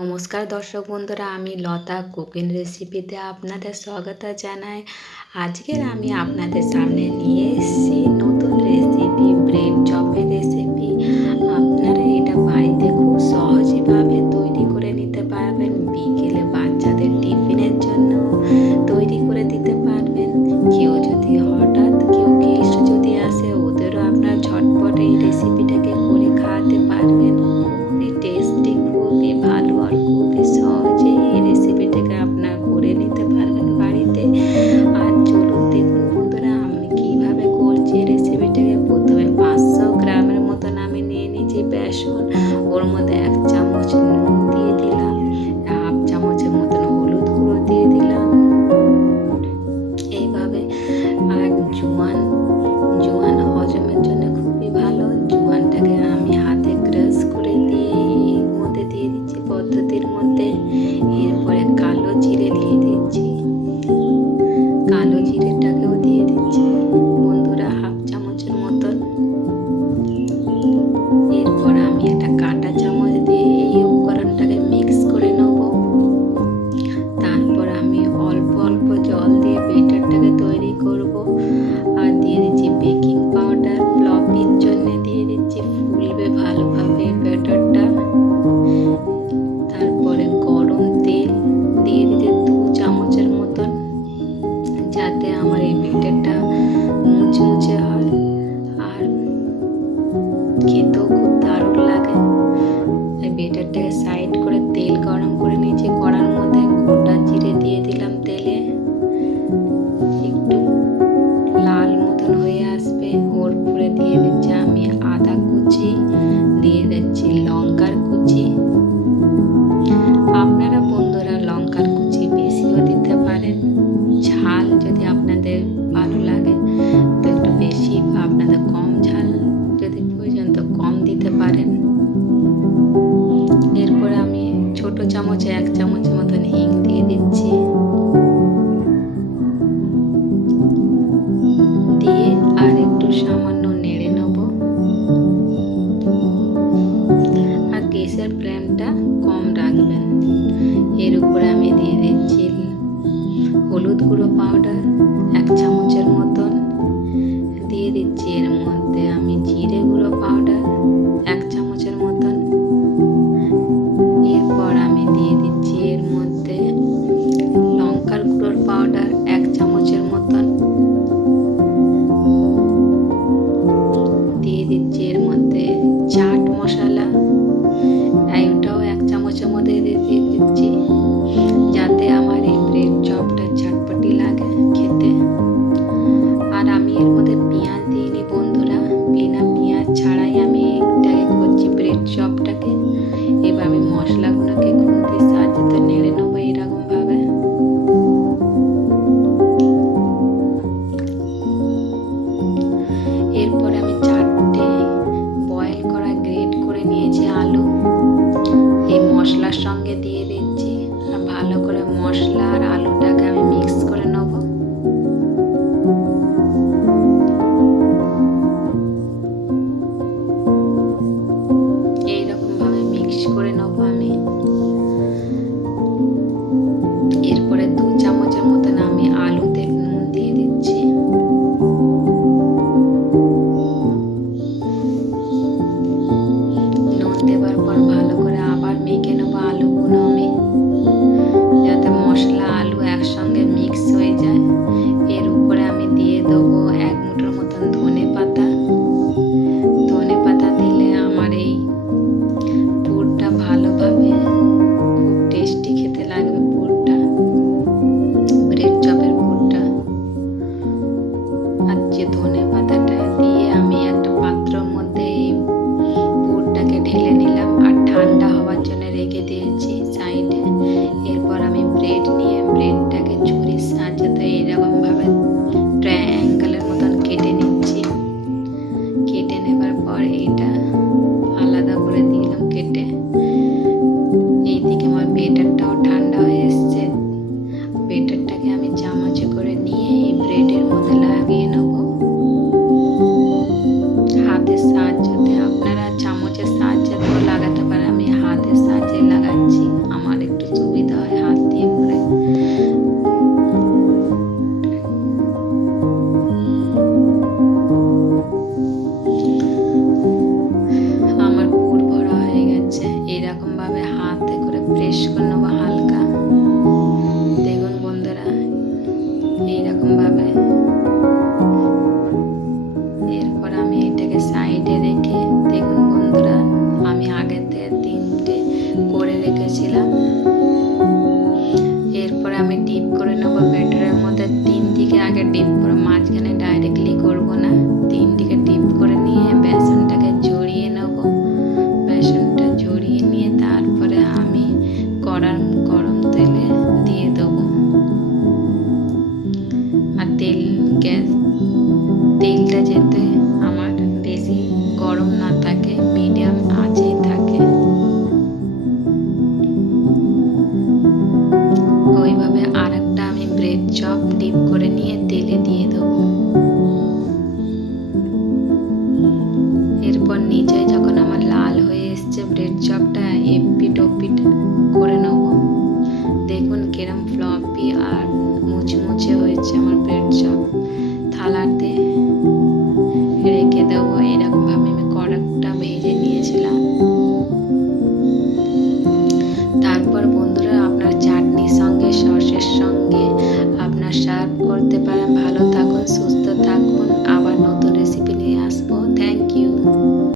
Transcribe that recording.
নমস্কার দর্শক বন্ধুরা, আমি লতা কুকিং রেসিপিতে আপনাদের স্বাগত জানাই। আজকের আমি আপনাদের সামনে নিয়ে এসেছি নতুন রেসিপি, ব্রেড চপের রেসিপি। আপনারা এটা বাড়িতে খুব সহজভাবে তৈরি করে নিতে পারবেন। বিকেলে বাচ্চাদের টিফিনের জন্য তৈরি করে দিতে পারবেন। কেউ যদি হঠাৎ গেস্ট যদি আসে, ওদেরও আপনার ঝটপট এই রেসিপিটাকে করে খাওয়াতে পারবেন। খুবই টেস্টি, খুবই ভালো আর খুবই সহজে এই রেসিপিটাকে আপনার করে নিতে পারবেন বাড়িতে। আর চলুন দেখুন বন্ধুরা, আমি কীভাবে করছি রেসিপিটাকে। প্রথমে 500 গ্রামের মতন আমি নিয়ে নিয়েছি বেসন। ওর মধ্যে 1 চামচ নুন দিয়ে দিলাম, 1/2 চামচের মতন হলুদ গুঁড়ো দিয়ে দিলাম এইভাবে। আর জোয়ান হজমের জন্য খুবই ভালো। জোয়ানটাকে আমি হাতে ক্রাশ করে দিয়ে এর মধ্যে দিয়ে দিচ্ছি পদ্ধতির মধ্যে। এরপরে কালো জিরে দিয়ে দিচ্ছি, কালো জিরেটাকেও দিয়ে দিচ্ছি বন্ধুরা 1/2 চামচের মতন। এরপর আমি একটা কাঁটা চামচ দিয়ে এই উপকরণটাকে মিক্স করে নেব। তারপর আমি অল্প অল্প জল দিয়ে বেটারটাকে তৈরি করব। আর দিয়ে দিচ্ছি বেকিং পাউডার, ফ্লপির জন্য দিয়ে দিচ্ছি, ফুলবে ভালোভাবে ব্যাটারটা। তারপরে গরম তেল দিয়ে দিতে 2 চামচের মতন, যাতে আমার এই ব্যাটারটা মুচমুচে হয় আর খেতেও খুব দারুণ লাগে। এই ব্যাটারটাকে সাইড করে তেল গরম করে নিয়েছি। কড়ার মধ্যে গোটা জিরে দিয়ে দিলাম তেলে, একটু লাল মতন হয়ে আসবে। ওর উপরে দিয়ে দিচ্ছি আমি আদা কুচি, দিয়ে দিচ্ছি লঙ্কার কুচি। আপনারা বন্ধুরা লঙ্কার কুচি বেশিও দিতে পারেন। ঝাল যদি আপনাদের ভালো লাগে তো একটু বেশি, বা আপনাদের কম ঝাল যদি প্রয়োজন তো কম দিতে পারেন। এরপরে আমি ছোট চামচে 1 চামচের মতন হিং দিয়ে দিচ্ছি, দিয়ে আর একটু সামান্য নেড়ে নেব। আর গ্যাসের ফ্লেমটা কম রাখবেন। এর উপরে আমি দিয়ে দিচ্ছি হলুদ গুঁড়ো পাউডার 1 চামচের মতন, দিয়ে দিচ্ছি এর মধ্যে আমি জিরে গুঁড়ো পাউডার 1 চামচের মতন। এরপর আমি দিয়ে দিচ্ছি এর মধ্যে লঙ্কার গুঁড়োর পাউডার 1 চামচের মতন, দিয়ে দিচ্ছি এর মধ্যে চাট মশলা, ওটাও 1 চামচের মধ্যে দিয়ে দিচ্ছি, যাতে আমার এই ব্রেড চপটা চটপটি লাগে খেতে। আর আমি এর মধ্যে পেঁয়াজ দিইনি বন্ধুরা, বিনা পেঁয়াজ ছাড়াই আমি এটাকে করছি ব্রেড চপটাকে। এবার আমি মশলাগুলোকে খুন্তির সাহায্যে নেড়ে নেবো এরকম ভাবে। এরপরে আমি 4টে বয়েল করা গ্রেট করে নিয়েছি আলু, এই মশলার সঙ্গে দিয়ে দিচ্ছি। আর ভালো করে মশলা আর আলুটাকে আমি মিক্স করে নেব। এইরকম ভাবে মিক্স করে নেব আমি। এরপরে 2 চামচের মতন আমি আলুতে নুন দিয়ে দিচ্ছি। নুন দেওয়ার পর ভালো করে আবার মেখে নেব আলুগুলো আমি, যাতে মশলা আলু একসঙ্গে মিক্স হয়ে যায়। এর উপরে আমি দিয়ে দেবো 1 মুঠোর মতন ধনে পাতা। ধনে পাতা দিলে আমার এই পুরটা ভালোভাবে খুব টেস্টি খেতে লাগবে পুরটা, ব্রেড চপের পুরটা। আর যে ধনে পাতাটা দিয়ে আমি একটা পাত্রের মধ্যে এই পুরটাকে ঢেলে নিলাম আর ঠান্ডা হওয়ার জন্য রেখে দিয়েছি সাইডে। এরপর আমি ব্রেড নিয়ে ব্রেডটাকে ছুরির সাহায্যে এইরকম ভাবে ট্রায়াঙ্গেলের মতন কেটে নিচ্ছি। কেটে নেবার পর এটা আলাদা করে দিলাম কেটে। এইদিকে আমার বেটারটাও ঠান্ডা হয়ে এসছে। বেটারটাকে আমি চামচে করে নিয়ে এই ব্রেডের মধ্যে লাগিয়ে নেব হাতের সাহায্যে। আপনারা চামচের সাহায্যেও লাগাতে পারেন, আমি হাতের সাহায্যে লাগাচ্ছি। হাতে করে প্রেস করে নেবো হালকা। দেখুন বন্ধুরা, এইরকমভাবে